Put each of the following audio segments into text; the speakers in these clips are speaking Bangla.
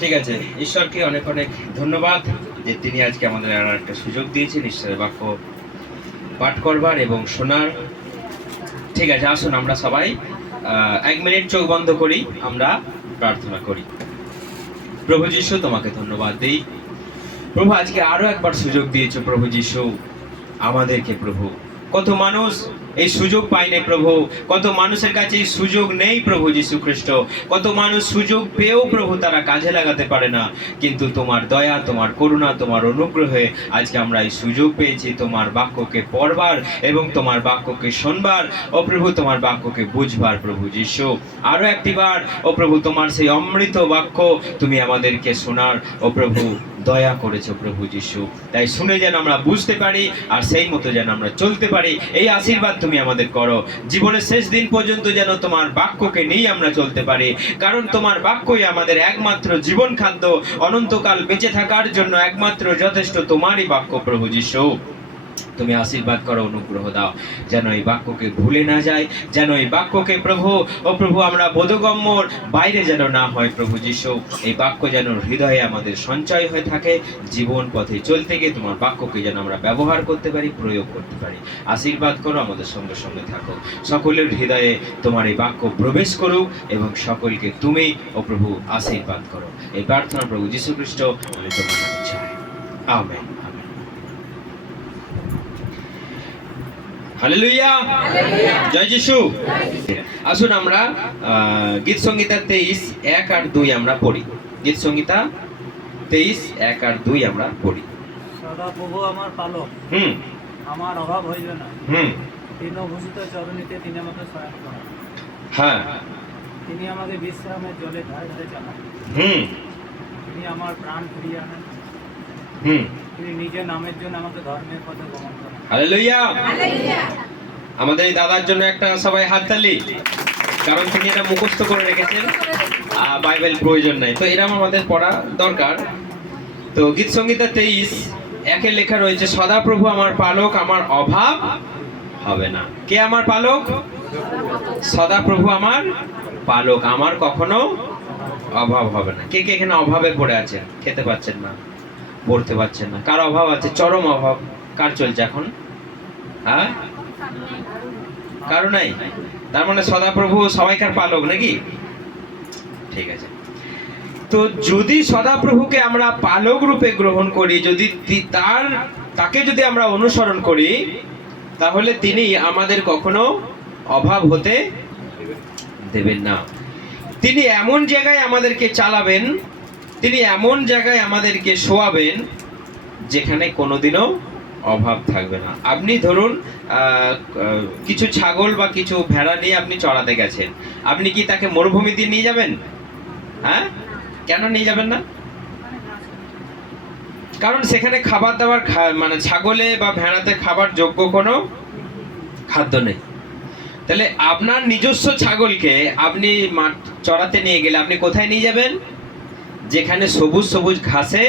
ঠিক আছে, ঈশ্বরকে অনেক অনেক ধন্যবাদ যে তিনি আজকে আমাদের আর একটা সুযোগ দিয়েছেন ঈশ্বরের বাক্য পাঠ করবার এবং শোনার। ঠিক আছে, আসুন আমরা সবাই 1 মিনিট চোখ বন্ধ করি, আমরা প্রার্থনা করি। প্রভু যিশু, তোমাকে ধন্যবাদ দেই প্রভু, আজকে আরো একবার সুযোগ দিয়েছো প্রভু যিশু আমাদেরকে। প্রভু, কত মানুষ এই সুযোগ পায় না প্রভু, কত মানুষের কাছে এই সুযোগ নেই প্রভু যীশু খ্রিস্ট, কত মানুষ সুযোগ পেয়েও প্রভু তারা কাজে লাগাতে পারে না। কিন্তু তোমার দয়া, তোমার করুণা, তোমার অনুগ্রহে আজকে আমরা এই সুযোগ পেয়েছি তোমার বাক্যকে পড়বার এবং তোমার বাক্যকে শুনবার, ও প্রভু তোমার বাক্যকে বুঝবার। প্রভু যীশু, আরো একটিবার ও প্রভু তোমার সেই অমৃত বাক্য তুমি আমাদেরকে শোনার ও প্রভু দয়া করেছো প্রভু যীশু। তাই শুনে যেন আমরা বুঝতে পারি আর সেই মতো যেন আমরা চলতে পারি, এই আশীর্বাদ তুমি আমাদের করো। জীবনের শেষ দিন পর্যন্ত যেন তোমার বাক্যকে নিয়ে আমরা চলতে পারি, কারণ তোমার বাক্যই আমাদের একমাত্র জীবন খাদ্য। অনন্তকাল বেঁচে থাকার জন্য একমাত্র যথেষ্ট তোমারই বাক্য প্রভু যীশু। তুমি আশীর্বাদ করো, অনুগ্রহ দাও যেন এই বাক্যকে ভুলে না যায়, যেন এই বাক্যকে প্রভু ও প্রভু আমরা বোধগম্যর বাইরে যেন না হয় প্রভু যীশু। এই বাক্য যেন হৃদয়ে আমাদের সঞ্চয় হয়ে থাকে, জীবন পথে চলতে গিয়ে তোমার বাক্যকে যেন আমরা ব্যবহার করতে পারি, প্রয়োগ করতে পারি। আশীর্বাদ করো, আমাদের সঙ্গে সঙ্গে থাকো, সকলের হৃদয়ে তোমার এই বাক্য প্রবেশ করুক এবং সকলকে তুমি ও প্রভু আশীর্বাদ করো। এই প্রার্থনা প্রভু যীশু খ্রিস্ট আমি তোমার নামে চাই, আমেন। হালেলুয়া, জয় যিশু। আসুন আমরা গীত সংহিতা 23, 1 আর 2 আমরা পড়ি। গীত সংহিতা 23, 1 আর 2 আমরা পড়ি। সদা প্রভু আমার পালক, আমার অভাব হইবে না। তৃণভূষিত চরণীতে তিনি আমাকে শয়ন করান। হ্যাঁ, তিনি আমাকে বিশ্রামের জলে ধারে ধারে চালান। তিনি আমার প্রাণ ফিরিয়ে আনেন। তিনি নিজের নামের জন্য আমাকে ধর্মের পথে গমন করেন। হালেলুয়া। আমাদের এই দাদার জন্য একটা সবাই হাততালি, কারণ তিনি এটা মুখস্থ করে রেখেছেন, বাইবেল প্রয়োজন নাই, তো এরকম আমাদের পড়া দরকার। তো গীত সংহিতা 23, 1 লেখা রয়েছে, সদা প্রভু আমার পালক, আমার অভাব হবে না। কে আমার পালক? সদা প্রভু আমার পালক, আমার কখনো অভাব হবে না। কে কে এখানে অভাবে পড়ে আছেন, খেতে পাচ্ছেন না, পড়তে পাচ্ছেন না? কার অভাব আছে? চরম অভাব কার চলছে এখন? হ্যাঁ, কারো নাই? তার মানে সদাপ্রভু সবাইকার পালক নাকি? ঠিক আছে, তো যদি সদাপ্রভুকে আমরা পালক রূপে গ্রহণ করি, যদি তাকে যদি আমরা অনুসরণ করি, তাহলে তিনি আমাদের কখনো অভাব হতে দেবেন না। তিনি এমন জায়গায় আমাদেরকে চালাবেন, তিনি এমন জায়গায় আমাদেরকে শোয়াবেন যেখানে কোনোদিনও অভাব থাকবে না। আপনি ধরুন কিছু ছাগল বা কিছু ভেড়া নিয়ে আপনি চড়াতে গেছেন, আপনি কি তাকে মরুভূমি দিয়ে নিয়ে যাবেন? হ্যাঁ, কেন নিয়ে যাবেন না? কারণ সেখানে খাবার দাবার মানে ছাগলে বা ভেড়াতে খাবার যোগ্য কোনো খাদ্য নেই। তাহলে আপনার নিজস্ব ছাগলকে আপনি চড়াতে নিয়ে গেলে আপনি কোথায় নিয়ে যাবেন? যেখানে সবুজ সবুজ ঘাসে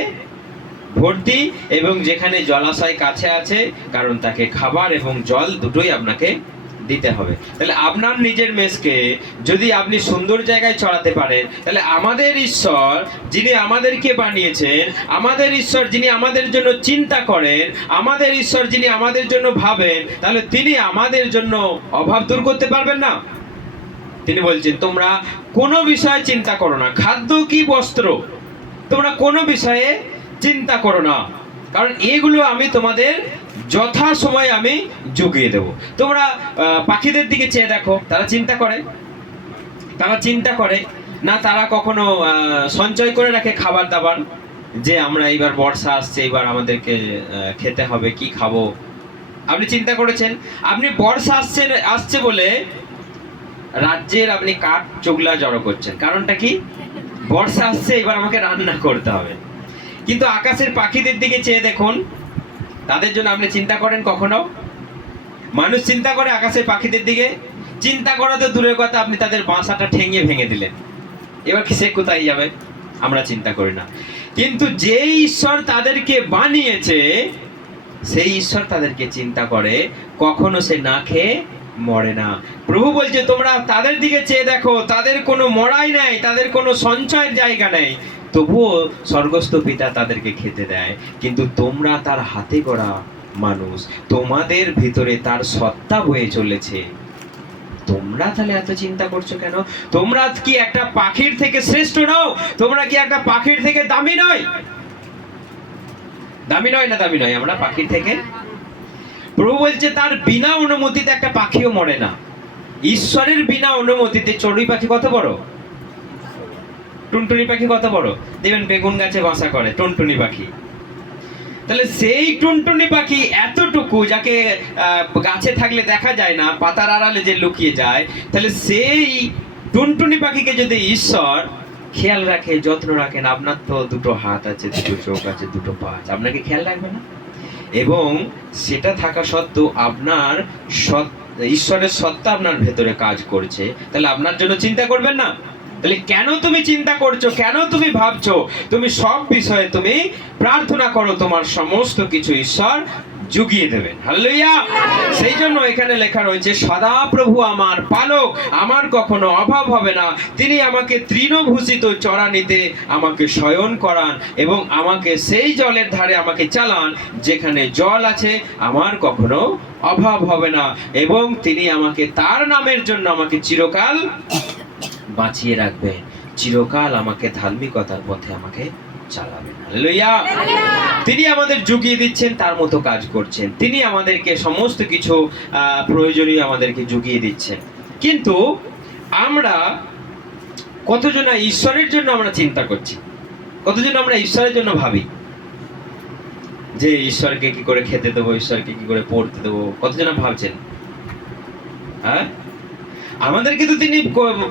ভর্তি এবং যেখানে জলাশয় কাছে আছে, কারণ তাকে খাবার এবং জল দুটোই আপনাকে দিতে হবে। তাহলে আপনার নিজের মেষকে যদি আপনি সুন্দর জায়গায় চড়াতে পারেন, তাহলে আমাদের ঈশ্বর যিনি আমাদেরকে বানিয়েছেন, আমাদের ঈশ্বর যিনি আমাদের জন্য চিন্তা করেন, আমাদের ঈশ্বর যিনি আমাদের জন্য ভাবেন, তাহলে তিনি আমাদের জন্য অভাব দূর করতে পারবেন না? তিনি বলছেন, তোমরা কোনো বিষয়ে চিন্তা করো না, খাদ্য কি বস্ত্র, তোমরা কোনো বিষয়ে চিন্তা করো না, কারণ এগুলো আমি তোমাদের যথা সময় আমি জুগিয়ে দেব। তোমরা পাখিদের দিকে চেয়ে দেখো, তারা চিন্তা করে? তারা চিন্তা করে না? তারা কখনো সঞ্চয় করে রাখে খাবার দাবার, যে আমরা এইবার বর্ষা আসছে, এবার আমাদেরকে খেতে হবে, কি খাবো? আপনি চিন্তা করেছেন? আপনি বর্ষা আসছে বলে রাজ্যের আপনি কাঠ চোগলা জড়ো করছেন, কারণটা কি? বর্ষা আসছে, এবার আমাকে রান্না করতে হবে। কিন্তু আকাশের পাখিদের দিকে চেয়ে দেখুন, তাদের জন্য আপনি চিন্তা করেন কখনো? মানুষ চিন্তা করে আকাশের পাখিদের দিকে? চিন্তা করা তো দূরের কথা, আপনি তাদের বাসাটা ঠেঙিয়ে ভেঙে দিলেন, এবার কি সে কোথায় যাবে? আমরা চিন্তা করি না। কিন্তু যে ঈশ্বর তাদেরকে বানিয়েছে, সেই ঈশ্বর তাদেরকে চিন্তা করে, কখনো সে না খেয়ে মরে না। প্রভু বলছে, তোমরা তাদের দিকে চেয়ে দেখো, তাদের কোনো মরাই নাই, তাদের কোনো সঞ্চয়ের জায়গা নেই, তবুও স্বর্গস্থ পিতা তাদেরকে খেতে দেয়। কিন্তু তোমরা তার হাতে গড়া মানুষ, তোমাদের ভিতরে তার সত্তা বয়ে চলেছে, তোমরা তাহলে এত চিন্তা করছো কেন? তোমরা কি একটা পাখির থেকে শ্রেষ্ঠ নও? তোমরা কি একটা পাখির থেকে দামি নয়? দামি নয় না? দামি নয় আমরা পাখির থেকে? প্রভু বলছে তার বিনা অনুমতিতে একটা পাখিও মরে না। ঈশ্বরের বিনা অনুমতিতে চড়ুই পাখি কত বড়, টুনটুনি পাখি কত বড়, দেখবেন বেগুন গাছে বাসা করে টুনটুনি পাখি। তাহলে সেই টুনটুনি পাখি এতটুকু, যাকে গাছে থাকলে দেখা যায় না, পাতার আড়ালে যে লুকিয়ে যায়, তাহলে সেই টুনটুনি পাখিকে যদি ঈশ্বর খেয়াল রাখে, যত্ন রাখেন, আপনার তো দুটো হাত আছে, দুটো চোখ আছে, দুটো পা আছে, আপনাকে খেয়াল রাখবে না? এবং সেটা থাকা সত্ত্বেও আপনার ঈশ্বরের সত্তা আপনার ভেতরে কাজ করছে, তাহলে আপনার জন্য চিন্তা করবেন না? তাহলে কেন তুমি চিন্তা করছো, কেন তুমি ভাবছো? তুমি সব বিষয়ে তুমি প্রার্থনা করো, তোমার সমস্ত কিছু ঈশ্বর জুগিয়ে দেবেন। হালেলুয়া! সেই জন্য এখানে লেখা রয়েছে, সদা প্রভু আমার পালক, আমার কখনো অভাব হবে না। তিনি আমাকে তৃণভূষিত চড়ানিতে আমাকে শয়ন করান এবং আমাকে সেই জলের ধারে আমাকে চালান, যেখানে জল আছে, আমার কখনো অভাব হবে না। এবং তিনি আমাকে তার নামের জন্য আমাকে চিরকাল বাঁচিয়ে রাখবেন, চিরকাল আমাকে ধার্মিকতার পথে আমাকে চালাবেন। হালেলুয়া! তিনি আমাদের জুগিয়ে দিচ্ছেন, তার মতো কাজ করছেন। তিনি আমাদেরকে সমস্ত কিছু প্রয়োজনীয় আমাদেরকে জুগিয়ে দিচ্ছেন। কিন্তু আমরা কতজন ঈশ্বরের জন্য আমরা চিন্তা করছি? কতজন আমরা ঈশ্বরের জন্য ভাবি যে ঈশ্বরকে কি করে খেতে দেবো, ঈশ্বরকে কি করে পড়তে দেবো? কতজন ভাবছেন? হ্যাঁ, আমাদের কিন্তু তিনি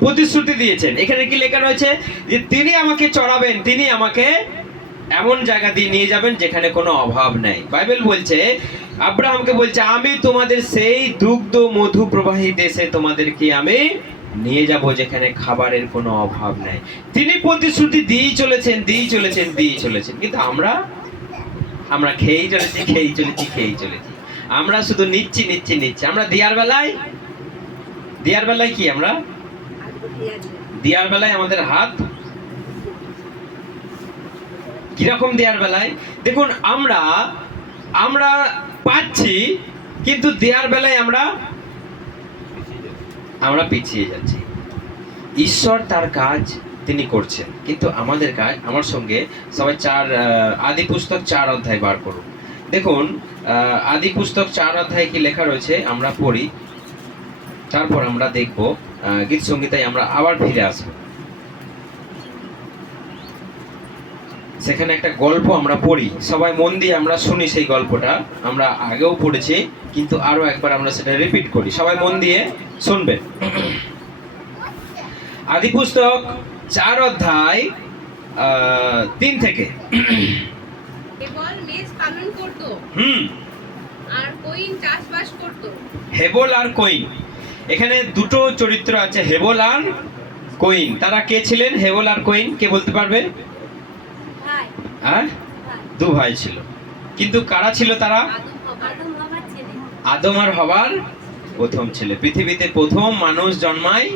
প্রতিশ্রুতি দিয়েছেন। এখানে কি লেখা রয়েছে যে তিনি আমাকে চড়াবেন, তিনি আমাকে এমন জায়গা দিয়ে নিয়ে যাবেন যেখানে কোনো অভাব নেই। বাইবেল বলছে, আব্রাহামকে বলছে, আমি তোমাদের সেই দুগ্ধ মধু প্রবাহী দেশে তোমাদেরকে আমি নিয়ে যাব, যেখানে খাবারের কোনো অভাব নেই। তিনি প্রতিশ্রুতি দিয়েই চলেছেন, দিয়েই চলেছেন, দিয়েই চলেছেন। কিন্তু আমরা খেয়েই চলেছি, খেয়েই চলেছি, খেয়েই চলেছি। আমরা শুধু নিচ্ছি, নিচ্ছি, নিচ্ছি। আমরা দিয়ার বেলায় কি, আমরা দিয়ার বেলায় আমাদের হাত কিরকম? দেয়ার বেলায় দেখুন, আমরা পাচ্ছি, কিন্তু দেয়ার বেলায় আমরা পিছিয়ে যাচ্ছি। ঈশ্বর তার কাজ তিনি করছেন, কিন্তু আমাদের কাজ, আমার সঙ্গে সবাই আদি পুস্তক 4 অধ্যায় বার করুন। দেখুন আদি পুস্তক 4 অধ্যায় কি লেখা রয়েছে আমরা পড়ি, তারপর আমরা দেখব গীত সংগীতায় আমরা আবার ফিরে আসব। সেখানে একটা গল্প আমরা পড়ি, সবাই মন দিয়ে আমরা শুনি। সেই গল্পটা আমরা আগেও পড়েছি, কিন্তু আরো একবার আমরা সেটা রিপিট করি। সবাই মন দিয়ে শুনবেন। আদি পুস্তক 4 অধ্যায় 3 থেকে। হেবল মেষ পালন করত, আর কইন চাষবাস করত। হেবল আর কইন, এখানে দুটো চরিত্র আছে, হেবল আর কইন। তারা কে ছিলেন? হেবল আর কইন কে বলতে পারবে? দু ভাই ছিল। কিন্তু কারা ছিল তারা? আদম আর হওয়ার প্রথম ছেলে। পৃথিবীতে প্রথম মানুষ জন্মায়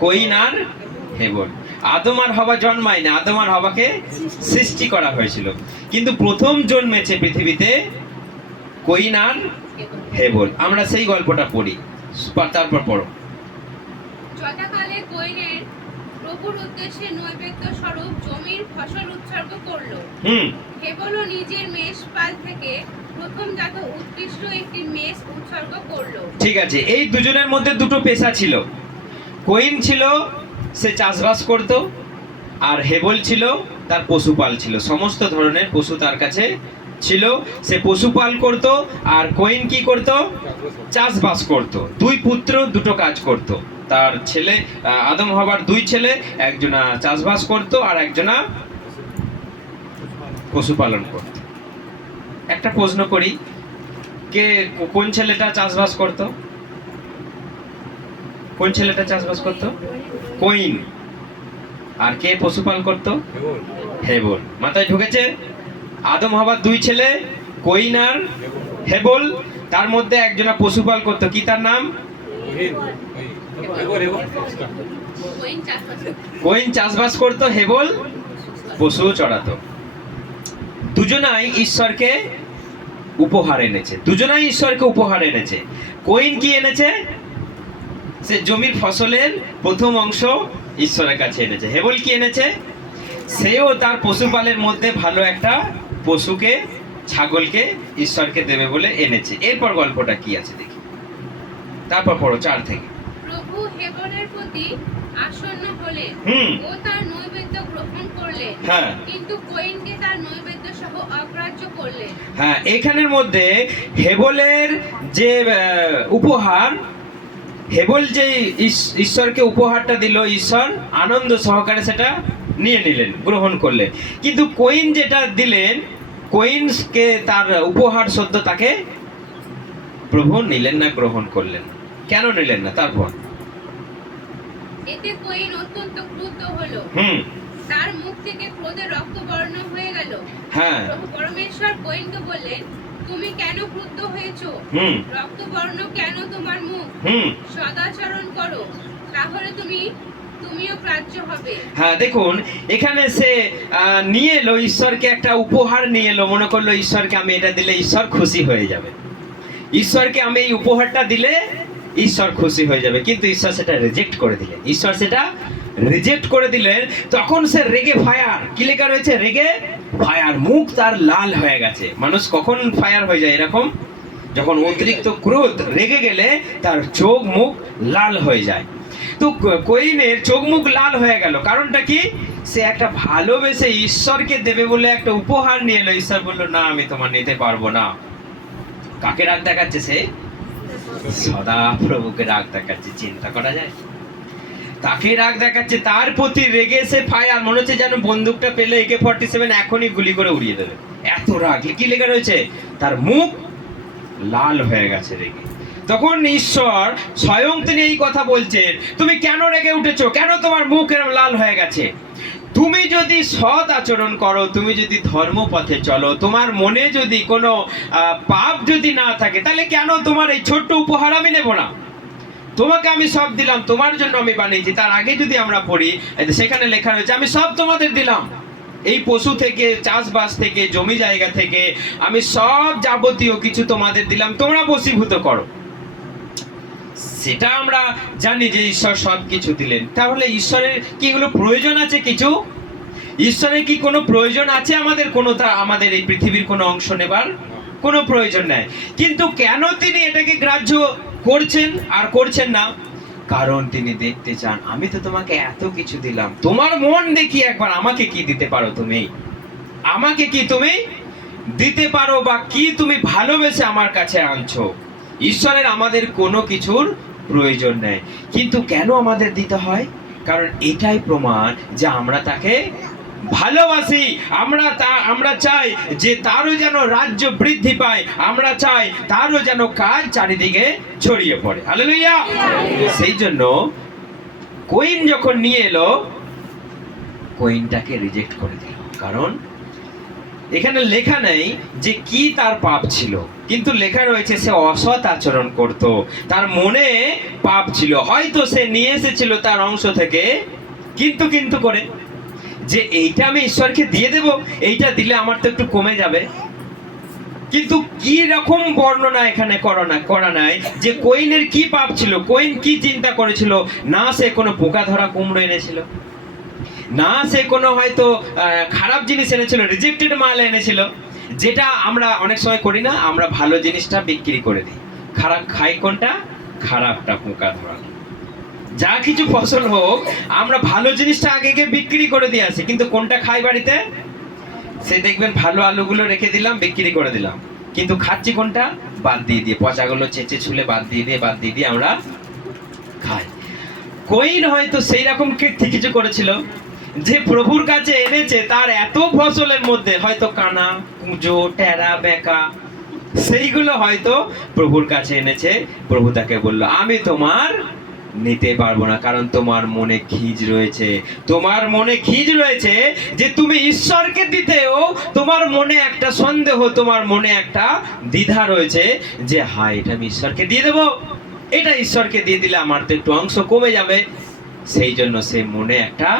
কইন আর হেবল। আদম আর হওয়া জন্মায় না, আদম আর হওয়াকে সৃষ্টি করা হয়েছিল। কিন্তু প্রথম জন্মেছে পৃথিবীতে কইন আর হেবল। আমরা সেই গল্পটা পড়ি, তারপর পড়ো। যথাকালে কইনের প্রভুর উদ্দেশ্যে নৈবেদ্য স্বরূপ জমির ফসল উৎসর্গ করলো। হেবলও নিজের মেষপাল থেকে প্রথমজাত উৎকৃষ্ট একটি মেষ উৎসর্গ করলো। ঠিক আছে, এই দুজনের মধ্যে দুটো পেশা ছিল। কইন ছিল, সে চাষবাস করত, আর হেবল ছিল, তার পশুপাল ছিল। সমস্ত ধরনের পশু তার কাছে ছিল, সে পশুপাল করত। আর কইন কি করত? চাষবাস করত। দুই পুত্র দুটো কাজ করত। তার ছেলে আদম হওয়ার দুই ছেলে, একজনা চাষবাস করত আর একজনা পশুপালন করত। একটা প্রশ্ন করি, কোন ছেলেটা চাষবাস করত? কোন ছেলেটা চাষবাস করত? কইন। আর কে পশুপালন করত? হেবল। মাথায় ঢুকেছে? আদম হওয়ার দুই ছেলে, কইন আর হেবল। তার মধ্যে একজনা পশুপাল করত, কি তার নাম? কোয়েন চাষবাস কোয়েন চাষবাস করতো, হেবল পশু চড়াতো। দুজনাই ঈশ্বরকে উপহার এনেছে, দুজনাই ঈশ্বরকে উপহার এনেছে। কোয়েন কি এনেছে? সে জমির ফসলের প্রথম অংশ ঈশ্বরের কাছে এনেছে। হেবল কি এনেছে? সেও তার পশুপালের মধ্যে ভালো একটা পশুকে, ছাগলকে ঈশ্বরকে দেবে বলে এনেছে। এরপর গল্পটা কি আছে দেখি, তারপর পড়ো 4 থেকে। প্রভু হেবনের প্রতি আসন্ন হলেন ও তার নৈবেদ্য গ্রহণ করলেন, হ্যাঁ কিন্তু কোয়েনকে তার নৈবেদ্য সহ অগ্রাহ্য করলেন। হ্যাঁ, এখানের মধ্যে হেবলের যে উপহার, হেবল যে ঈশ্বরকে উপহারটা দিল, ঈশ্বর আনন্দ সহকারে সেটা নিয়ে নিলেন, গ্রহণ করলেন। কিন্তু কোয়েন যেটা দিলেন, কোয়েনকে তার উপহার সদ্য তাকে প্রভু নিলেন না, গ্রহণ করলেন। কেন নিলেন না? তারপর এতে কোয়েন অত্যন্ত ক্রুদ্ধ হলো, তার মুখ থেকে ক্রোধে রক্তবর্ণ হয়ে গেল। হ্যাঁ, প্রভু পরমেশ্বর কোয়েনকে বললেন, তুমি কেন ক্রুদ্ধ হয়েছো? রক্তবর্ণ কেন তোমার মুখ? সদাচরণ করো, তাহলে তুমিও গ্রাহ্য হবে। হ্যাঁ, দেখুন এখানে সে নিয়ে এলো ঈশ্বরকে একটা উপহার নিয়ে এলো, মনে করলো ঈশ্বরকে আমি এটা দিলে ঈশ্বর খুশি হয়ে যাবে, ঈশ্বরকে আমি এই উপহারটা দিলে ঈশ্বর খুশি হয়ে যাবে। কিন্তু ঈশ্বর সেটা রিজেক্ট করে দিলেন, ঈশ্বর সেটা রিজেক্ট করে দিলেন। তখন সে রেগে ফায়ার, কি লেখা রয়েছে? রেগে ফায়ার, মুখ তার লাল হয়ে গেছে। মানুষ কখন ফায়ার হয়ে যায়? এরকম, যখন অতিরিক্ত ক্রোধ, রেগে গেলে তার চোখ মুখ লাল হয়ে যায়। তো কোয়েনের চোখ মুখ লাল হয়ে গেল, কারণটা কি? সে একটা ভালোবেসে ঈশ্বরকে দেবে বলে একটা উপহার নিয়ে এলো, ঈশ্বর বললো না আমি তোমার নিতে পারবো না। কাকে রাগ দেখাচ্ছে? সে সদা প্রভুকে রাগ দেখাচ্ছে। চিন্তা করা যায়? তাকে রাগ দেখাচ্ছে, তার প্রতি রেগে সে ফায়ার, মনে হচ্ছে যেন বন্দুকটা পেলে AK-47 এখনই গুলি করে উড়িয়ে দেবে, এত রাগ। কি লেখা রয়েছে? তার মুখ লাল হয়ে গেছে রেগে। তখন ঈশ্বর স্বয়ং তিনি এই কথা বলছেন, তুমি কেন রেগে উঠেছো? কেন তোমার মুখ এরকম লাল হয়ে গেছে? তুমি যদি সৎ আচরণ করো, তুমি যদি ধর্মপথে চলো, তোমার মনে যদি কোনো পাপ যদি না থাকে, তাহলে কেন তোমার এই ছোট্ট উপহার আমি নেব না? তোমাকে আমি সব দিলাম, তোমার জন্য আমি বানিয়েছি। তার আগে যদি আমরা পড়ি, সেখানে লেখা রয়েছে আমি সব তোমাদের দিলাম, এই পশু থেকে, চাষবাস থেকে, জমি জায়গা থেকে আমি সব যাবতীয় কিছু তোমাদের দিলাম, তোমরা বশীভূত করো। সেটা আমরা জানি যে ঈশ্বর সব কিছু দিলেন। তাহলে ঈশ্বরের কি এগুলো প্রয়োজন আছে? কিছু ঈশ্বরের কি কোনো প্রয়োজন আছে আমাদের আমাদের এই পৃথিবীর কোনো অংশ নেবার? কোনো প্রয়োজন নেই। কিন্তু কেন তিনি এটাকে গ্রাহ্য করছেন আর করছেন না? কারণ তিনি দেখতে চান আমি তো তোমাকে এত কিছু দিলাম, তোমার মন দেখি একবার আমাকে কি দিতে পারো, তুমি আমাকে কি তুমি দিতে পারো, বা কি তুমি ভালোবেসে আমার কাছে আনছো। ঈশ্বরের আমাদের কোনো কিছুর প্রয়োজন নেই, কিন্তু কেন আমাদের দিতে হয়? কারণ এটাই প্রমাণ যে আমরা তাকে ভালোবাসি। আমরা চাই যে তারও যেন রাজ্য বৃদ্ধি পায়, আমরা চাই তারও যেন কাজ চারিদিকে ছড়িয়ে পড়ে। হালেলুয়া। সেই জন্য কোয়েন যখন নিয়ে এলো, কোয়েনটাকে রিজেক্ট করে দিল। কারণ এখানে লেখা নেই যে কি তার পাপ ছিল, কিন্তু লেখা রয়েছে সে অসৎ আচরণ করত, তার মনে পাপ ছিল। হয়তো সে নিয়ে এসেছিল তার অংশ থেকে, কিন্তু করে যে এইটা আমি ঈশ্বরকে দিয়ে দেব, এইটা দিলে আমার তো একটু কমে যাবে। কিন্তু কি রকম বর্ণনা এখানে করা নাই যে কোয়েনের কি পাপ ছিল, কোয়েন কি চিন্তা করেছিল। না সে কোনো পোকা ধরা কুমড়ো এনেছিল, না সে কোনো হয়তো খারাপ জিনিস এনেছিল, রিজেক্টেড মাল এনেছিল। যেটা আমরা অনেক সময় করি না, আমরা ভালো জিনিসটা বিক্রি করে দিই, খারাপ খাই কোনটা? খারাপটা, পোকা ধরা। যা কিছু ফসল হোক, আমরা ভালো জিনিসটা আগে বিক্রি করে দিয়ে আসি, কিন্তু কোনটা খাই বাড়িতে? সে দেখবেন ভালো আলুগুলো রেখে দিলাম, বিক্রি করে দিলাম, কিন্তু খাচ্ছি কোনটা? বাদ দিয়ে পচাগুলো চেঁচে ছুলে বাদ দিয়ে আমরা খাই। কোয়েন হয়তো সেই রকম কিছু করেছিল যে প্রভুর কাছে এনেছে, তার এত ফসলের মধ্যে হয়তো কানা, কুঁজো, টেরা, বেঁকা, সেইগুলো হয়তো প্রভুর কাছে এনেছে। প্রভু তাকে বলল আমি তোমার নিতে পারবো না, কারণ তোমার মনে খিজ রয়েছে, তোমার মনে খিজ রয়েছে যে তুমি ঈশ্বরকে দিতেও তোমার মনে একটা সন্দেহ, তোমার মনে একটা দ্বিধা রয়েছে যে হ্যাঁ এটা আমি ঈশ্বরকে দিয়ে দেবো, এটা ঈশ্বরকে দিয়ে দিলে আমার তো একটু অংশ কমে যাবে। সেই জন্য সে মনে একটা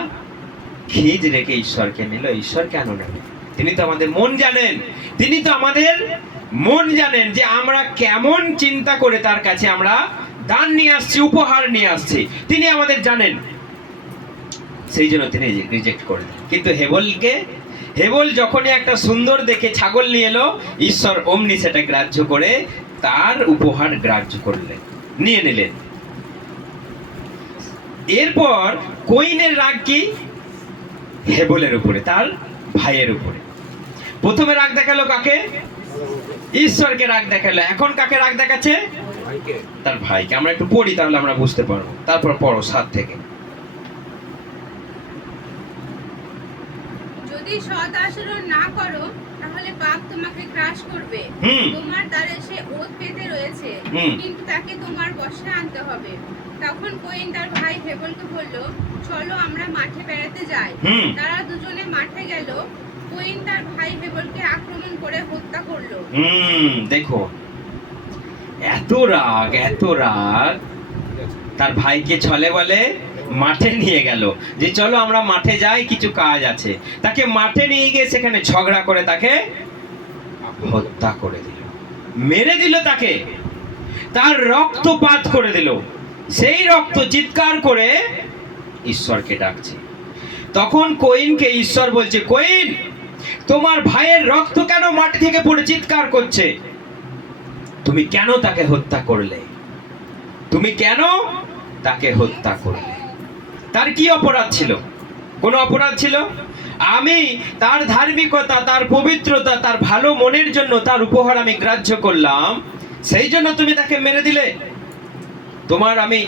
খিজ রেখে ঈশ্বরকে নিল। ঈশ্বর কেন নেবে? তিনি তো আমাদের মন জানেন, তিনি তো আমাদের মন জানেন যে আমরা কেমন চিন্তা করে তার কাছে আমরা দান নিয়ে আসছি, উপহার নিয়ে আসছি, তিনি আমাদের জানেন। সেই জন্য তিনি রিজেক্ট করে দেন। কিন্তু হেবল যখনই একটা সুন্দর দেখে ছাগল নিয়ে এলো, ঈশ্বর অমনি সেটা গ্রাহ্য করে তার উপহার গ্রাহ্য করলেন, নিয়ে নিলেন। এরপর কইনের রাগ কি? হেবলের উপরে, তার ভাইয়ের উপরে। প্রথমে রাগ দেখালো কাকে? ঈশ্বরকে রাগ দেখালো। এখন কাকে রাগ দেখাচ্ছে? তার ভাইকে। আমরা একটু পড়ি, তাহলে আমরা বুঝতে পারবো। তারপর পড়ো 7 থেকে। যদি সৎ আচরণ না করো তাহলে পাপ তোমাকে গ্রাস করবে। তোমার দ্বারে সে ওত পেতে রয়েছে, কিন্তু তাকে তোমার বশে আনতে হবে। তখন কইন তার ভাই হেবলকে বলল, চলো আমরা মাঠে বেড়াতে যাই। তারা দুজনে মাঠে গেল। কইন তার ভাই হেবলকে আক্রমণ করে হত্যা করলো। দেখো, এত রাগ তার ভাইকে ছলে বলে মাঠে নিয়ে গেল, যে চলো আমরা মাঠে যাই, কিছু কাজ আছে। তাকে মাঠে নিয়ে গিয়ে সেখানে ঝগড়া করে তাকে হত্যা করে দিল, মেরে দিল তাকে, তার রক্তপাত করে দিল। সেই রক্ত চিৎকার করে ঈশ্বরকে ডাকছে। তখন কইনকে ঈশ্বর বলছে, কইন, তোমার ভাইয়ের রক্ত কেন মাটি থেকে পড়ে চিৎকার করছে? তুমি কেন তাকে হত্যা করলে? তুমি কেন তাকে হত্যা করলে? তার কি অপরাধ ছিল? কোন অপরাধ ছিল? আমি তার ধার্মিকতা, তার পবিত্রতা, তার ভালো মনের জন্য তার উপহার আমি গ্রাহ্য করলাম, সেই জন্য তুমি তাকে মেরে দিলে। তোমার আমি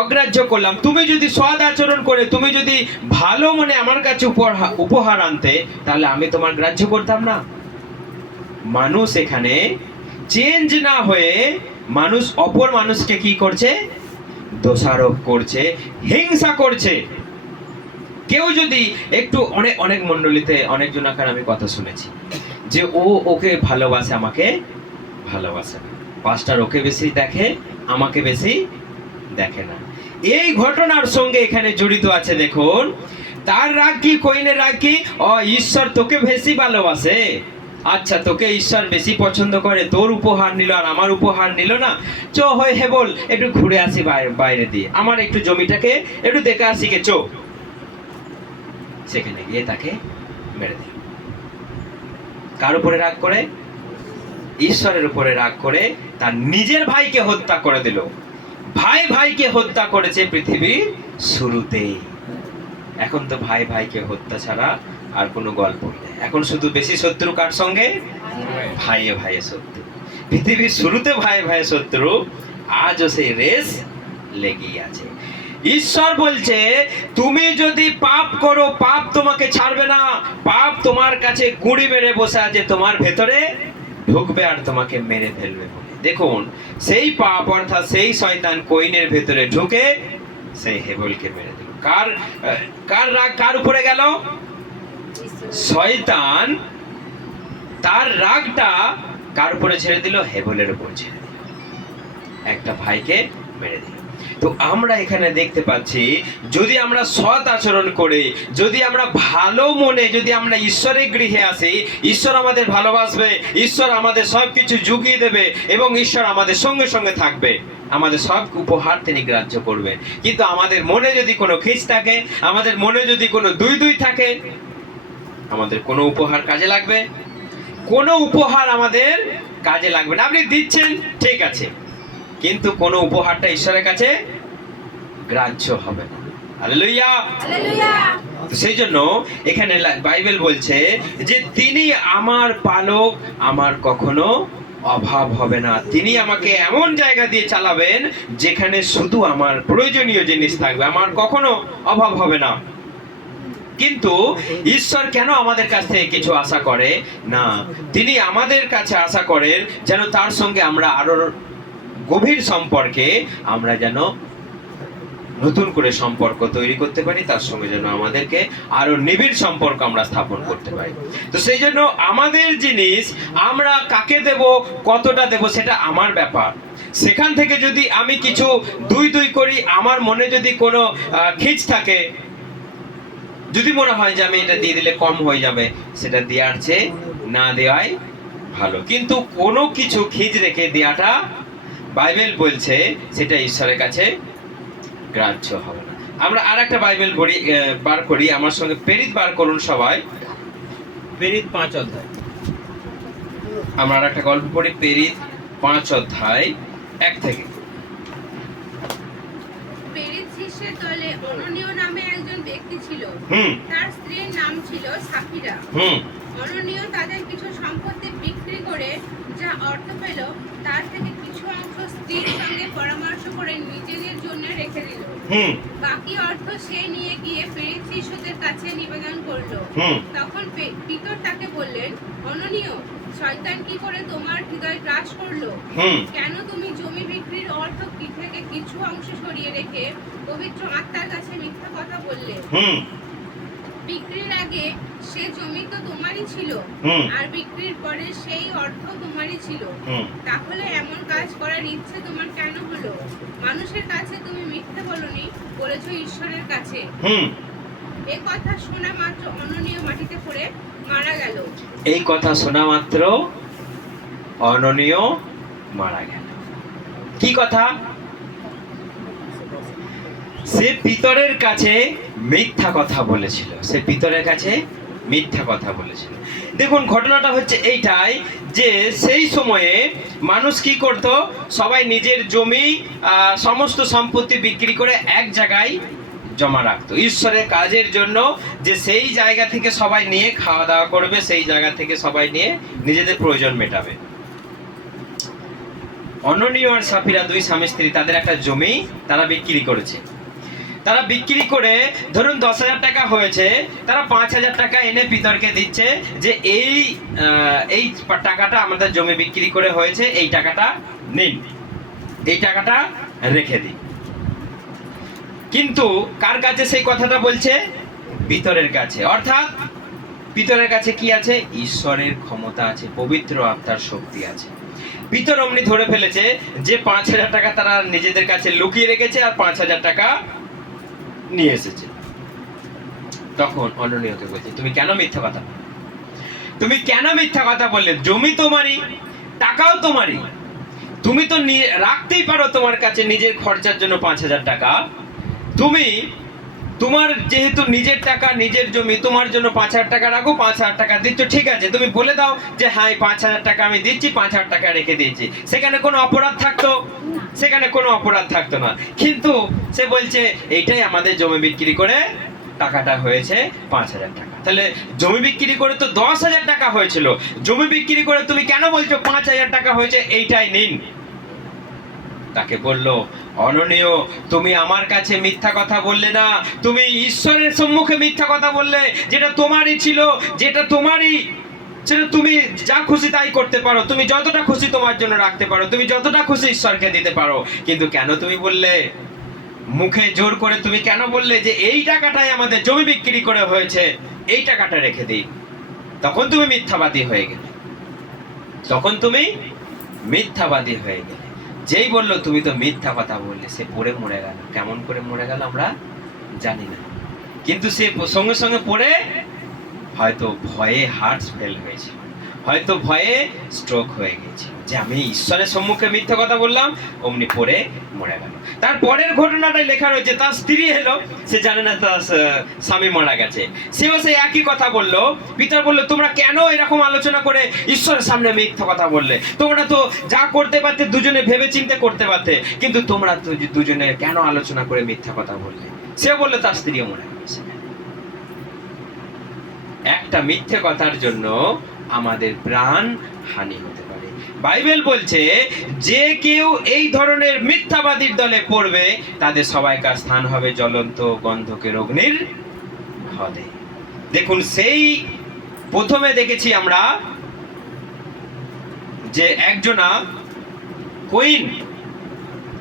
অগ্রাহ্য করলাম। তুমি যদি সৎ আচরণ করে, তুমি যদি ভালো মনে আমার কাছে উপহার আনতে, তাহলে আমি তোমার গ্রাহ্য করতাম না। মানুষ এখানে চেঞ্জ না হয়ে মানুষ অপর মানুষকে কি করছে? দোষারোপ করছে, হিংসা করছে। কেউ যদি একটু অনেক মণ্ডলীতে অনেকজন আকার আমি কথা শুনেছি যে ওকে ভালোবাসে, আমাকে ভালোবাসে না। পাস্টার ওকে বেশি দেখে, আমাকে বেশি দেখে না। এই ঘটনার সঙ্গে এখানে জড়িত আছে। দেখুন, তার রাগ কি? কইনের রাগ কি? ঈশ্বর তোকে বেশি ভালোবাসে। আচ্ছা, তোকে ঈশ্বর বেশি পছন্দ করে, তোর উপহার নিল আর আমার উপহার নিল না। হয় হেবল, একটু ঘুরে আসি বাইরে দিয়ে, আমার একটু জমিটাকে একটু দেখে আসি গে, সেখানে গিয়ে তাকে মেরে দিল। কার উপরে রাগ করে? ঈশ্বরের উপরে রাগ করে তার নিজের ভাইকে হত্যা করে দিল। ভাইকে হত্যা করেছে পৃথিবীর শুরুতেই। এখন তো ভাইকে হত্যা ছাড়া আর কোনো গল্প নেই। এখন শুধু বেশি শত্রু কার সঙ্গে? ভাইয়ে শত্রু। পৃথিবীর শুরুতে ভাইয়ে শত্রু, আজও সেই রেস লেগেই আছে। ঈশ্বর বলছে, তুমি যদি পাপ করো, পাপ তোমাকে ছাড়বে না। পাপ তোমার কাছে গুঁড়ি মেরে বসে আছে, তোমার ভেতরে ঢুকবে আর তোমাকে মেরে ফেলবে বলে। দেখুন, সেই পাপ অর্থাৎ সেই শয়তান কইনের ভেতরে ঢুকে সেই হেবলকে মেরে দিল। কার রাগ কার উপরে গেল? শয়তান তার রাগটা কার উপরে ছেড়ে দিল? হেবলের উপর ছেড়ে দিল, একটা ভাইকে মেরে দিল। তো আমরা এখানে দেখতে পাচ্ছি, যদি আমরা সৎ আচরণ করি, যদি আমরা ভালো মনে, যদি আমরা ঈশ্বরের গৃহে আসি, ঈশ্বর আমাদের ভালোবাসবে, ঈশ্বর আমাদের সবকিছু জুগিয়ে দেবে এবং ঈশ্বর আমাদের সঙ্গে সঙ্গে থাকবে, আমাদের সব উপহার তিনি গ্রাহ্য করবে। কিন্তু আমাদের মনে যদি কোনো খিচ থাকে, আমাদের মনে যদি কোনো দুই থাকে, আমাদের কোনো উপহার কাজে লাগবে? কোনো উপহার আমাদের কাজে লাগবে না। আপনি দিচ্ছেন ঠিক আছে, কিন্তু কোনো উপহারটা ঈশ্বরের কাছে গ্রাহ্য হবে না। Hallelujah, hallelujah. সেই জন্য এখানে বাইবেল বলছে যে তিনি আমার পালক, আমার কখনো অভাব হবে না। তিনি আমাকে এমন জায়গা দিয়ে চালাবেন যেখানে শুধু আমার প্রয়োজনীয় জিনিস থাকবে, আমার কখনো অভাব হবে না। কিন্তু ঈশ্বর কেন আমাদের কাছ থেকে কিছু আশা করে না? তিনি আমাদের কাছে আশা করেন যেন তার সঙ্গে আমরা আরো গভীর সম্পর্কে আমরা যেন নতুন করে সম্পর্ক তৈরি করতে পারি, তার সঙ্গে যেন আমাদেরকে আরো নিবিড় সম্পর্ক আমরা স্থাপন করতে পারি। তো সেই জন্য আমাদের জিনিস আমরা কাকে দেব, কতটা দেব, সেটা আমার ব্যাপার। সেখান থেকে যদি আমি কিছু দুই দুই করি, আমার মনে যদি কোনো খিচ থাকে, যদি মনে হয় যে আমি এটা দিয়ে দিলে কম হয়ে যাবে, সেটা দেওয়ার চেয়ে না দেওয়াই ভালো। কিন্তু কোনো কিছু খিচ রেখে দেওয়াটা বাইবেল বলছে সেটা ঈশ্বরের কাছে গ্রাহ্য হবে না। আমরা আর একটা বাইবেল বার করি, আমার সঙ্গে প্রেরিত বার করুন সবাই, প্রেরিত 5 অধ্যায়। আমরা আর একটা গল্প পড়ি, প্রেরিত 5 অধ্যায় 1 থেকে। প্রেরিত শিষ্যের দলে অননীয় নামে একজন ব্যক্তি ছিল। তার স্ত্রীর নাম ছিল সাফিরা। অননীয় তাদের কিছু সম্পত্তি বিক্রি করে যা অর্থ পেল, তার থেকে কিছু অংশ স্ত্রীর সঙ্গে পরামর্শ করে নিজেদের জন্য রেখে দিল। বাকি অর্থ সে নিয়ে গিয়ে প্রেরিত শিষ্যদের কাছে নিবেদন করলো। তখন পিতর তাকে বললেন, অননীয়, শয়তান কি করে তোমার হৃদয় গ্রাস করলো? কেন তুমি জমি বিক্রির অর্থ থেকে কিছু অংশ সরিয়ে রেখে পবিত্র আত্মার কাছে মিথ্যা কথা বললে? বিক্রির আগে সে জমি তো তোমারই ছিল, আর বিক্রির পরে সেই অর্থ তোমারই ছিল। তাহলে এমন কাজ করার ইচ্ছে তোমার কেন হলো? মানুষের কাছে তুমি মিথ্যে বলনি, বলেছো ঈশ্বরের কাছে। এই কথা শোনা মাত্র অননীয় মাটিতে পড়ে মারা গেল। এই কথা শোনা মাত্র অননীয় মারা গেল। কি কথা? সে পিতরের কাছে মিথ্যা কথা বলেছিল। সে পিতরের কাছে মিথ্যা কথা বলেছিল। দেখুন, ঘটনাটা হচ্ছে এইটাই যে সেই সময়ে মানুষ কি করত, সবাই নিজের জমি সমস্ত সম্পত্তি বিক্রি করে এক জায়গায় জমা রাখতো ঈশ্বরের কাজের জন্য, যে সেই জায়গা থেকে সবাই নিয়ে খাওয়া দাওয়া করবে, সেই জায়গা থেকে সবাই নিয়ে নিজেদের প্রয়োজন মেটাবে। অননীয় আর সাফিরা, দুই স্বামী স্ত্রী, তাদের একটা জমি তারা বিক্রি করেছে। তারা বিক্রি করে ধরুন 10,000 টাকা হয়েছে, তারা 5,000 টাকা এনে পিতরকে দিচ্ছে যে এই টাকাটা আমাদের জমি বিক্রি করে হয়েছে, এই টাকাটা নিন, এই টাকাটা রেখে দিন। কিন্তু কার কাছে সেই কথাটা বলছে? পিতরের কাছে। অর্থাৎ পিতরের কাছে কি আছে? ঈশ্বরের ক্ষমতা আছে, পবিত্র আত্মার শক্তি আছে। পিতর অমনি ধরে ফেলেছে যে 5,000 টাকা তারা নিজেদের কাছে লুকিয়ে রেখেছে আর 5,000 টাকা নিয়ে এসেছে। তখন অননীয়কে বলছে, তুমি কেন মিথ্যা কথা, তুমি কেন মিথ্যা কথা বললে? জমি তোমারই, টাকাও তোমারই, তুমি তো রাখতেই পারো তোমার কাছে নিজের খরচার জন্য 5,000 টাকা। তুমি তোমার যেহেতু নিজের টাকা, নিজের জমি, তোমার জন্য 5,000 টাকা রাখো, 5,000 টাকা দিচ্ছ, ঠিক আছে, তুমি বলে দাও যে হ্যাঁ 5,000 টাকা আমি দিচ্ছি, 5,000 টাকা রেখে দিয়েছি, সেখানে কোনো অপরাধ থাকতো? সেখানে কোনো অপরাধ থাকতো না। কিন্তু সে বলছে এইটাই আমাদের জমি বিক্রি করে টাকাটা হয়েছে 5,000 টাকা। তাহলে জমি বিক্রি করে তো 10,000 টাকা হয়েছিল, জমি বিক্রি করে তুমি কেন বলছো 5,000 টাকা হয়েছে, এইটাই নিন? তাকে বলল, অননীয়, তুমি আমার কাছে মিথ্যা কথা বললে না, তুমি ঈশ্বরের সম্মুখে মিথ্যা কথা বললে। যেটা তোমারই ছিল, যেটা তোমারই, সেটা তুমি যা খুশি তাই করতে পারো, তুমি যতটা খুশি তোমার জন্য রাখতে পারো, তুমি যতটা খুশি ঈশ্বরকে দিতে পারো। কিন্তু কেন তুমি বললে, মুখে জোর করে তুমি কেন বললে যে এই টাকাটাই আমাদের জমি বিক্রি করে হয়েছে, এই টাকাটা রেখে দিই? তখন তুমি মিথ্যাবাদী হয়ে গেলে, তখন তুমি মিথ্যাবাদী হয়ে গেলে। যেই বললো তুমি তো মিথ্যা কথা বললে, সে পড়ে মরে গেল। কেমন করে মরে গেল আমরা জানি না, কিন্তু সে সঙ্গে সঙ্গে পড়ে হয়তো ভয়ে হার্ট ফেল হয়েছিল, হয়তো ভয়ে স্ট্রোক হয়ে গেছে, যে আমি ঈশ্বরের সম্মুখে মিথ্যা কথা বললাম, অমনি পড়ে মরে গেল। তার পরের ঘটনাটাই লেখা রয়েছে, তার স্ত্রী এলো, সে জানে না তার স্বামী মারা গেছে, সেও সেই একই কথা বললো। পিতর বললো, তোমরা কেন এরকম আলোচনা করে ঈশ্বরের সামনে মিথ্যা কথা বললে? তোমরা তো যা করতে পারতে দুজনে ভেবে চিন্তে করতে পারতে, কিন্তু তোমরা তো দুজনে কেন আলোচনা করে মিথ্যা কথা বললে? সে বললো তার স্ত্রীও মরে গেছে। একটা মিথ্যে কথার জন্য আমাদের প্রাণ হানি হতে পারে। বাইবেল বলছে যে কেউ এই ধরনের মিথ্যাবাদীর দলে পড়বে, তাদের সবাইকার স্থান হবে জ্বলন্ত গন্ধকের অগ্নির হ্রদে। দেখুন, সেই প্রথমে দেখেছি আমরা যে একজনা কইন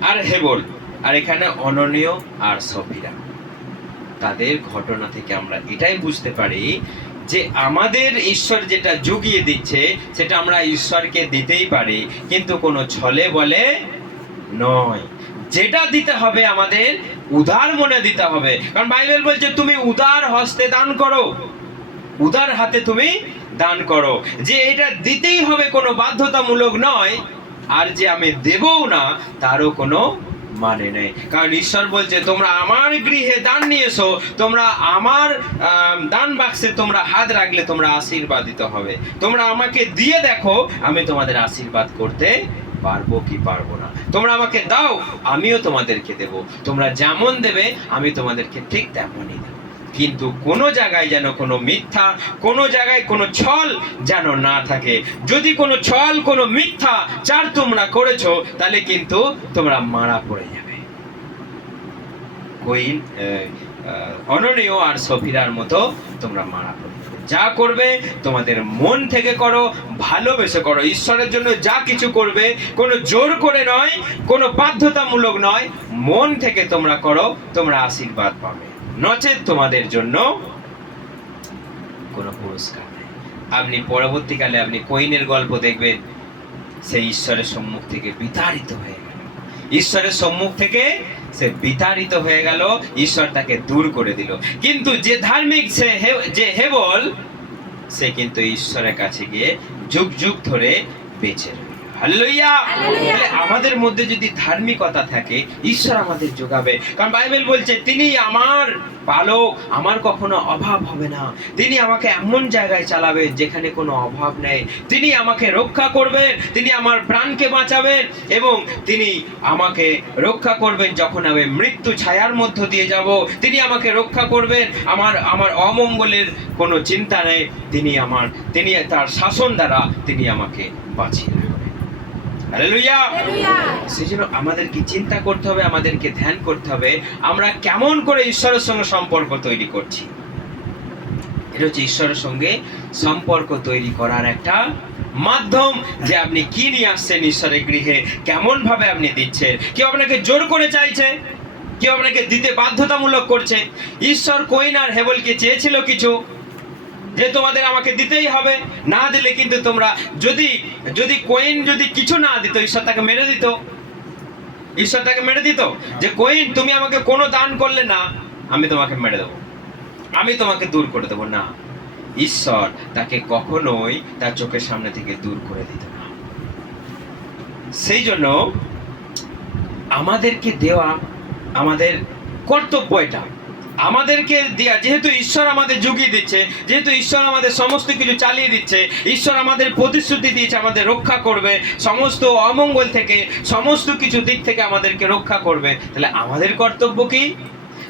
আর হেবল, আর এখানে অননীয় আর সফিরা। তাদের ঘটনা থেকে আমরা এটাই বুঝতে পারি যে আমাদের ঈশ্বর যেটা জুগিয়ে দিচ্ছে সেটা আমরা ঈশ্বরকে দিতেই পারি, কিন্তু কোনো ছলে বলে নয়। যেটা দিতে হবে আমাদের উদার মনে দিতে হবে, কারণ বাইবেল বলছে তুমি উদার হস্তে দান করো, উদার হাতে তুমি দান করো। যে এটা দিতেই হবে কোনো বাধ্যতামূলক নয়, আর যে আমি দেবও না তারও কোনো মানে নেই। কারণ ঈশ্বর বলছে তোমরা আমার গৃহে দান নিয়ে এসো, তোমরা আমার দান বাক্সে তোমরা হাত রাখলে তোমরা আশীর্বাদিত হবে। তোমরা আমাকে দিয়ে দেখো আমি তোমাদের আশীর্বাদ করতে পারবো কি পারবো না। তোমরা আমাকে দাও, আমিও তোমাদেরকে দেব। তোমরা যেমন দেবে আমি তোমাদেরকে ঠিক তেমনই দেব। কিন্তু কোনো জায়গায় যেন কোনো মিথ্যা, কোনো জায়গায় কোনো ছল যেন না থাকে। যদি কোনো ছল, কোনো মিথ্যা চার তোমরা করেছো, তাহলে কিন্তু তোমরা মারা পড়ে যাবে। কইন অননীয় আর সফিরার মতো তোমরা মারা পড়ে যাবে। যা করবে তোমাদের মন থেকে করো, ভালোবেসে করো। ঈশ্বরের জন্য যা কিছু করবে কোনো জোর করে নয়, কোনো বাধ্যতামূলক নয়, মন থেকে তোমরা করো, তোমরা আশীর্বাদ পাবে। নচেত তোমাদের জন্য কোনো পুরস্কার নেই। আপনি পরবর্তীকালে আপনি কইনের গল্প দেখবেন, সেই ঈশ্বরের সম্মুখ থেকে বিতাড়িত হয়ে গেল। ঈশ্বরের সম্মুখ থেকে সে বিতাড়িত হয়ে গেল, ঈশ্বর তাকে দূর করে দিল। কিন্তু যে ধার্মিক, যে হেবল, সে কিন্তু ঈশ্বরের কাছে গিয়ে যুগ যুগ ধরে বেঁচে রইল। হালেলুয়া। তাহলে আমাদের মধ্যে যদি ধার্মিকতা থাকে, ঈশ্বর আমাদের যোগাবে। কারণ বাইবেল বলছে তিনি আমার পালক, আমার কখনো অভাব হবে না। তিনি আমাকে এমন জায়গায় চালাবেন যেখানে কোনো অভাব নেই। তিনি আমাকে রক্ষা করবেন, তিনি আমার প্রাণকে বাঁচাবেন, এবং তিনি আমাকে রক্ষা করবেন যখন আমি মৃত্যু ছায়ার মধ্য দিয়ে যাব। তিনি আমাকে রক্ষা করবেন, আমার অমঙ্গলের কোনো চিন্তা নেই। তিনি তার শাসন দ্বারা তিনি আমাকে বাঁচিয়ে রাখবেন। হালেলুয়া। সেজন্য আমাদেরকে চিন্তা করতে হবে, আমাদেরকে ধ্যান করতে হবে আমরা কেমন করে ঈশ্বরের সঙ্গে সম্পর্ক তৈরি করছি। এটা হচ্ছে ঈশ্বরের সঙ্গে সম্পর্ক তৈরি করার একটা মাধ্যম, যে আপনি কি নিয়ে আসছেন ঈশ্বরের গৃহে, কেমন ভাবে আপনি দিচ্ছেন। কেউ আপনাকে জোর করে চাইছে, কেউ আপনাকে দিতে বাধ্যতামূলক করছে। ঈশ্বর কইন আর হেবলকে চেয়েছিল কিছু, যে তোমাদের আমাকে দিতেই হবে, না দিলে কিন্তু তোমরা, যদি কইন যদি কিছু না দিত, ঈশ্বর তাকে মেরে দিত। ঈশ্বর তাকে মেরে দিত, যে কইন তুমি আমাকে কোনো দান করলে না, আমি তোমাকে মেরে দেবো, আমি তোমাকে দূর করে দেবো না। ঈশ্বর তাকে কখনোই তার চোখের সামনে থেকে দূর করে দিত না। সেই জন্য আমাদেরকে দেওয়া আমাদের কর্তব্য। এটা আমাদেরকে দেয়া, যেহেতু ঈশ্বর আমাদের জুগিয়ে দিচ্ছে, যেহেতু ঈশ্বর আমাদের সমস্ত কিছু চালিয়ে দিচ্ছে, ঈশ্বর আমাদের প্রতিশ্রুতি দিয়েছে আমাদের রক্ষা করবে সমস্ত অমঙ্গল থেকে, সমস্ত কিছু দিক থেকে আমাদেরকে রক্ষা করবে। তাহলে আমাদের কর্তব্য কি?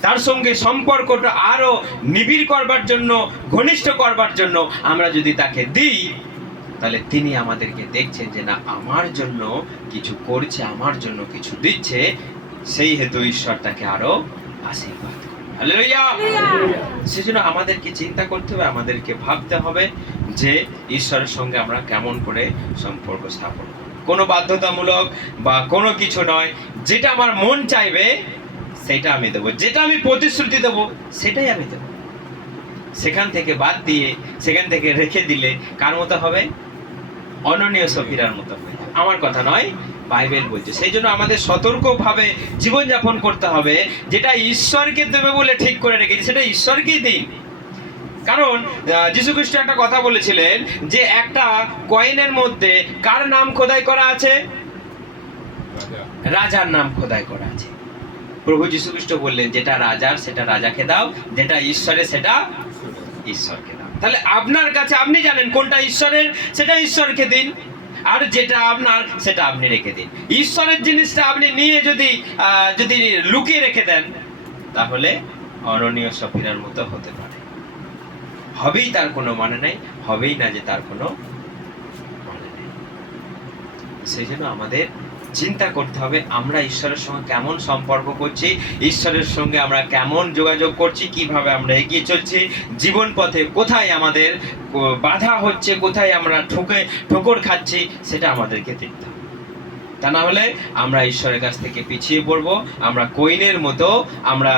তার সঙ্গে সম্পর্কটা আরো নিবিড় করবার জন্য, ঘনিষ্ঠ করবার জন্য আমরা যদি তাকে দিই, তাহলে তিনি আমাদেরকে দেখছেন যে না, আমার জন্য কিছু করছে, আমার জন্য কিছু দিচ্ছে, সেই হেতু ঈশ্বর তাকে আরো আশীর্বাদ করে। হালেলুয়া। সেজন্য আমাদেরকে চিন্তা করতে হবে, আমাদেরকে ভাবতে হবে যে ঈশ্বরের সঙ্গে আমরা কেমন করে সম্পর্ক স্থাপন করব। কোনো বাধ্যতামূলক বা কোনো কিছু নয়, যেটা আমার মন চাইবে সেটা আমি দেবো, যেটা আমি প্রতিশ্রুতি দেবো সেটাই আমি দেবো। সেখান থেকে বাদ দিয়ে, সেখান থেকে রেখে দিলে কার মতো হবে? অননীয় সফিরার মতো হবে। আমার কথা নয়, বাইবেল বলছে। সেই জন্য আমাদের সতর্কভাবে জীবনযাপন করতে হবে। যেটা ঈশ্বরকে দেবে বলে ঠিক করে রেখেছি, সেটা ঈশ্বরকেই দিন। কারণ যীশু খ্রিস্ট একটা কথা বলেছিলেন যে একটা কয়েনের মধ্যে কার নাম খোদাই করা আছে? রাজার নাম খোদাই করা আছে। প্রভু যীশু খ্রিস্ট বললেন যেটা রাজার সেটা রাজাকে দাও, যেটা ঈশ্বরের সেটা ঈশ্বরকে দাও। তাহলে আপনার কাছে আপনি জানেন কোনটা ঈশ্বরের, সেটা ঈশ্বরকে দিন, আর যেটা আপনার সেটা আপনি রেখে দিন। ঈশ্বরের জিনিসটা আপনি নিয়ে যদি লুকিয়ে রেখে দেন, তাহলে অননীয় সফিরার মতো হতে পারে। হবেই তার কোনো মানে নেই, হবেই না যে তার কোনো মানে নেই। সেই জন্য আমাদের চিন্তা করতে হবে আমরা ঈশ্বরের সঙ্গে কেমন সম্পর্ক করছি, ঈশ্বরের সঙ্গে আমরা কেমন যোগাযোগ করছি, কিভাবে আমরা এগিয়ে চলছি জীবন পথে, কোথায় আমাদের বাধা হচ্ছে, কোথায় আমরা ঠোকর খাচ্ছি, সেটা আমাদেরকে দেখতে হবে। তা না হলে আমরা ঈশ্বরের কাছ থেকে পিছিয়ে পড়বো। আমরা কইনের মতো আমরা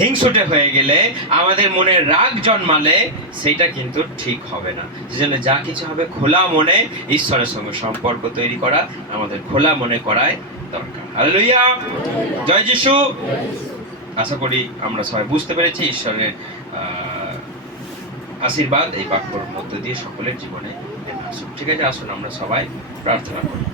হিংসুটে হয়ে গেলে, আমাদের মনে রাগ জন্মালে, সেটা কিন্তু ঠিক হবে না। সেজন্য যা কিছু হবে খোলা মনে ঈশ্বরের সঙ্গে সম্পর্ক তৈরি করা, আমাদের খোলা মনে করায় দরকার। হালেলুয়া, জয় যিশু। আশা করি আমরা সবাই বুঝতে পেরেছি ঈশ্বরের আশীর্বাদ এই বাক্যর মধ্য দিয়ে সকলের জীবনে নেমে আসুক। ঠিক আছে, আসুন আমরা সবাই প্রার্থনা করি।